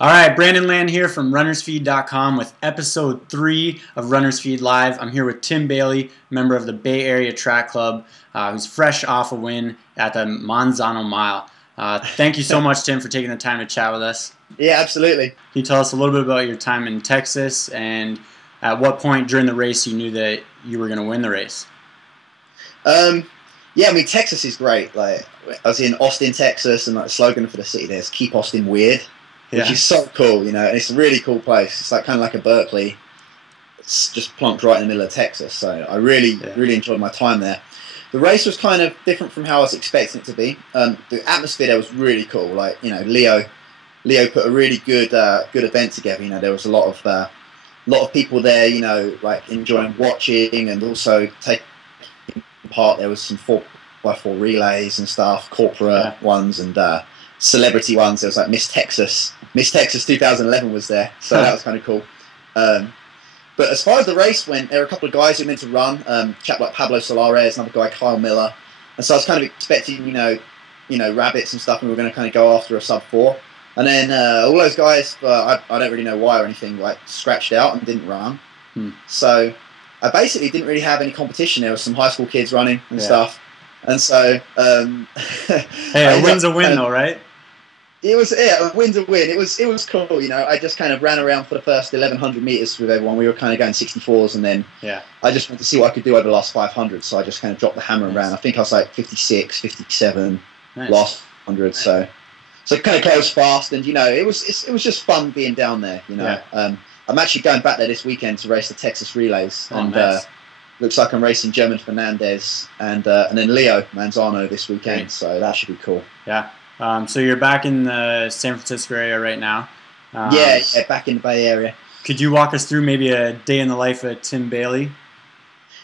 All right, Brandon Laan here from runnersfeed.com with episode 3 of Runners Feed Live. I'm here with Tim Bayley, member of the Bay Area Track Club, who's fresh off a win at the Manzano Mile. Thank you so much, Tim, for taking the time to chat with us. Yeah, absolutely. Can you tell us a little bit about your time in Texas and at what point during the race you knew that you were going to win the race? Yeah, I mean, Texas is great. Like, I was in Austin, Texas, and like, the slogan for the city there is "Keep Austin Weird," which is so cool, you know. And it's a really cool place. It's like kind of like a Berkeley. It's just plonked right in the middle of Texas. So I really enjoyed my time there. The race was kind of different from how I was expecting it to be. The atmosphere there was really cool. Like, you know, Leo put a really good event together. You know, there was a lot of people there. You know, like enjoying watching and also taking part. There was some 4x4 relays and stuff, corporate ones and celebrity ones. There was like Miss Texas 2011 was there, so that was kind of cool. But as far as the race went, there were a couple of guys who were meant to run. A chap like Pablo Solares, another guy Kyle Miller, and so I was kind of expecting you know rabbits and stuff, and we were going to kind of go after a sub 4. And then all those guys, I don't really know why or anything, like scratched out and didn't run. So I basically didn't really have any competition. There was some high school kids running and stuff. And so... hey, a win's a win though, right? It was, a win's a win. It was cool, you know. I just kind of ran around for the first 1,100 metres with everyone. We were kind of going 64s, and then I just wanted to see what I could do over the last 500, so I just kind of dropped the hammer and ran. I think I was like 56, 57 last 100, so kind of closed fast, and, you know, it was just fun being down there, you know. I'm actually going back there this weekend to race the Texas Relays, and looks like I'm racing German Fernandez and then Leo Manzano this weekend, so that should be cool. Yeah. So you're back in the San Francisco area right now. Yeah, back in the Bay Area. Could you walk us through maybe a day in the life of Tim Bayley?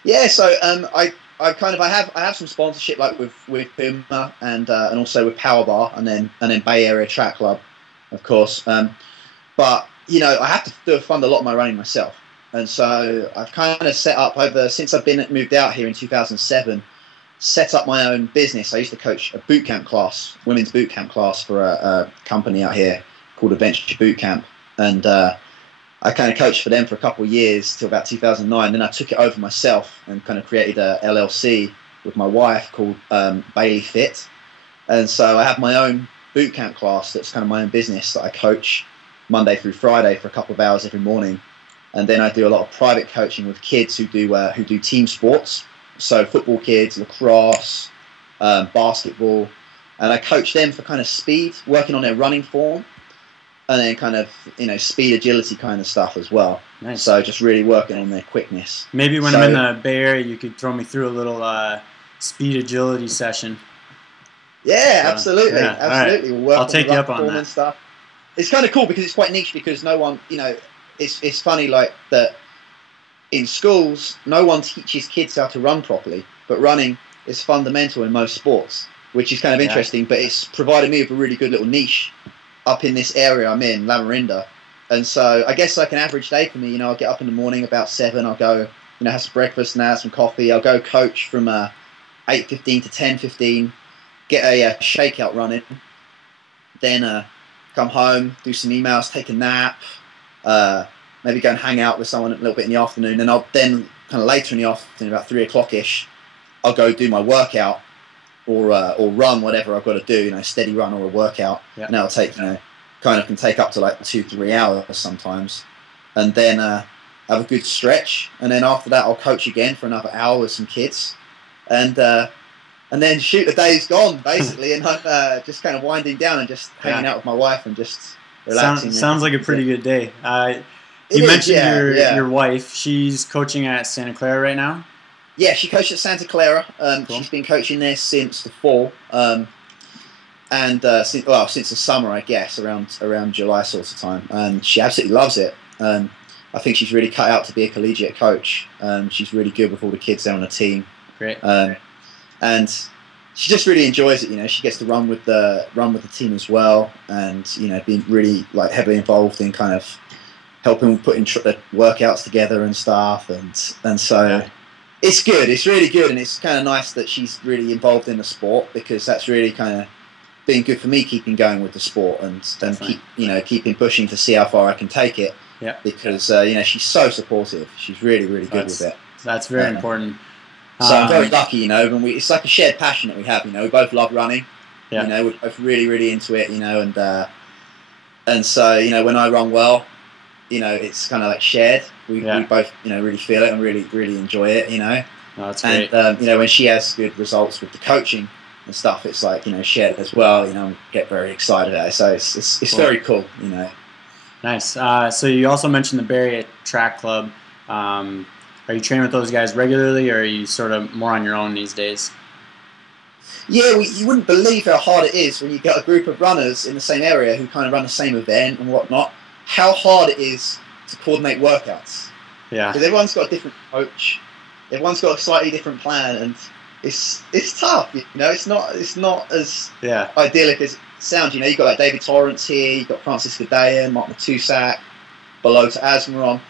Yeah, so I have some sponsorship like with Puma and also with Power Bar and then Bay Area Track Club, of course. But you know, I have to fund a lot of my running myself, and so I've kind of set up since I've moved out here in 2007. Set up my own business. I used to coach a boot camp class, women's boot camp class for a company out here called Adventure Boot Camp, and I kind of coached for them for a couple of years till about 2009. Then I took it over myself and kind of created a LLC with my wife called Bayley Fit, and so I have my own boot camp class that's kind of my own business that I coach Monday through Friday for a couple of hours every morning, and then I do a lot of private coaching with kids who do team sports. So football kids, lacrosse, basketball, and I coach them for kind of speed, working on their running form, and then kind of, you know, speed, agility kind of stuff as well. Nice. So just really working on their quickness. Maybe when I'm in the Bay Area, you could throw me through a little speed agility session. Yeah, absolutely, absolutely. Right. We'll work I'll take you up on that. And stuff. It's kind of cool because it's quite niche because no one, you know, it's funny like that. In schools, no one teaches kids how to run properly, but running is fundamental in most sports, which is kind of interesting, but it's provided me with a really good little niche up in this area I'm in, Lamarinda. And so I guess like an average day for me, you know, I'll get up in the morning about 7, I'll go, you know, have some breakfast and have some coffee, I'll go coach from 8:15 to 10:15, get a shakeout running, then come home, do some emails, take a nap, maybe go and hang out with someone a little bit in the afternoon, and I'll then kind of later in the afternoon, about 3 o'clock-ish, I'll go do my workout or run whatever I've got to do, you know, steady run or a workout, and that'll take, you know, can take up to like 2-3 hours sometimes, and then have a good stretch, and then after that I'll coach again for another hour with some kids, and then shoot, the day's gone basically, and I'm just kind of winding down and just hanging out with my wife and just relaxing. Sounds like a pretty good day. You mentioned your wife. She's coaching at Santa Clara right now? Yeah, she coached at Santa Clara. Cool. She's been coaching there since the fall, and since the summer, I guess, around July sort of time. And she absolutely loves it. I think she's really cut out to be a collegiate coach. She's really good with all the kids there on the team. Great. And she just really enjoys it. You know, she gets to run with the team as well, and you know, being really like heavily involved in kind of helping putting the workouts together and stuff, and so it's good. It's really good, and it's kind of nice that she's really involved in the sport because that's really kind of been good for me keeping going with the sport and Definitely. keeping pushing to see how far I can take it. Yeah. Because she's so supportive. She's really good with it. That's very important. So I'm very lucky, and it's like a shared passion that we have. We both love running. Yeah. We're both really into it. And so when I run well, it's kind of like shared. We both really feel it and really enjoy it. Oh, that's great. And when she has good results with the coaching and stuff, it's like shared as well. Get very excited at it. So it's cool. Very cool. Nice. So you also mentioned the Bay Area Track Club. Are you training with those guys regularly, or are you sort of more on your own these days? Yeah, you wouldn't believe how hard it is when you get a group of runners in the same area who kind of run the same event and whatnot. How hard it is to coordinate workouts. Yeah. Because everyone's got a different coach. Everyone's got a slightly different plan, and it's tough. It's not as idyllic as it sounds. You've got like David Torrance here. You've got Francis Gadayan, Mark Matusak, below to Asmaron.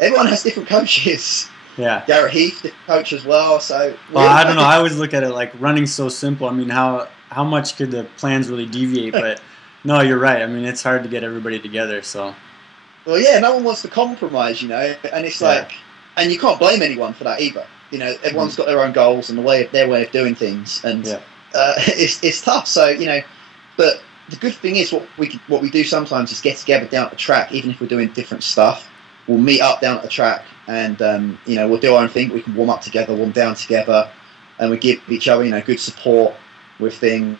Everyone has different coaches. Yeah. Garrett Heath, different coach as well. So. Well, I don't know. I always look at it like running's so simple. I mean, how much could the plans really deviate? But no, you're right. I mean, it's hard to get everybody together. So. Well, yeah, no one wants to compromise, and it's like, and you can't blame anyone for that either. Everyone's got their own goals and their way of doing things, and it's tough. So but the good thing is what we do sometimes is get together down at the track, even if we're doing different stuff. We'll meet up down at the track, and we'll do our own thing. We can warm up together, warm down together, and we give each other good support with things.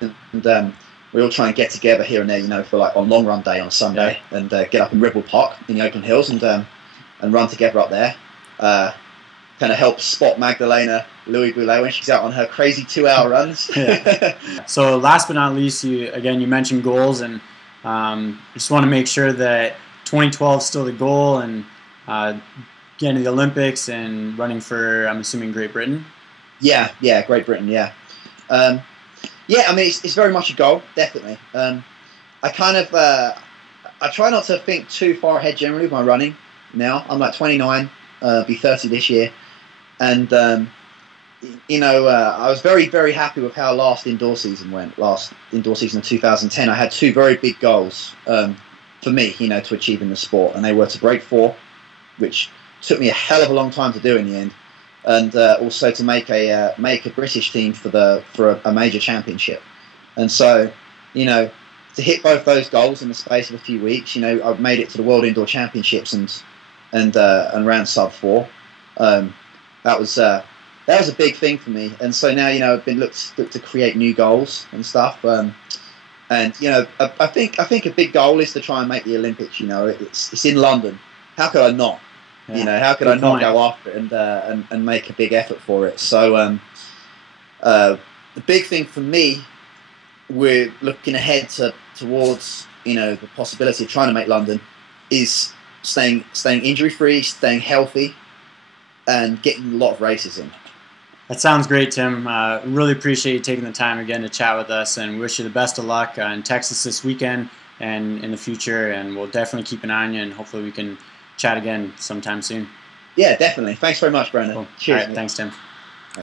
And we all try and get together here and there, for like on long run day on Sunday, and get up in Rebel Park in the open hills and run together up there. Kind of help spot Magdalena Louis Boulet when she's out on her crazy 2-hour runs. So last but not least, you mentioned goals, and just want to make sure that 2012 is still the goal, and getting to the Olympics and running for, I'm assuming, Great Britain. Yeah, Great Britain. Yeah. I mean, it's very much a goal, definitely. I kind of I try not to think too far ahead generally with my running. Now I'm like 29, be 30 this year, and I was very happy with how last indoor season went. Last indoor season of 2010, I had two very big goals for me, to achieve in the sport, and they were to break 4, which took me a hell of a long time to do in the end, and also to make a British team for a major championship. And so, to hit both those goals in the space of a few weeks, I've made it to the World Indoor Championships and ran sub 4. That was a big thing for me. And so now, I've been looked to create new goals and stuff. And I think a big goal is to try and make the Olympics. It's in London. How could I not? Yeah. How could I not go after it and make a big effort for it? So the big thing for me, we're looking ahead towards the possibility of trying to make London, is staying injury free, staying healthy, and getting a lot of races in. That sounds great, Tim. Really appreciate you taking the time again to chat with us, and wish you the best of luck in Texas this weekend and in the future. And we'll definitely keep an eye on you, and hopefully we can chat again sometime soon. Yeah, definitely. Thanks very much, Brandon. Cool. Cheers. All right, thanks, Tim.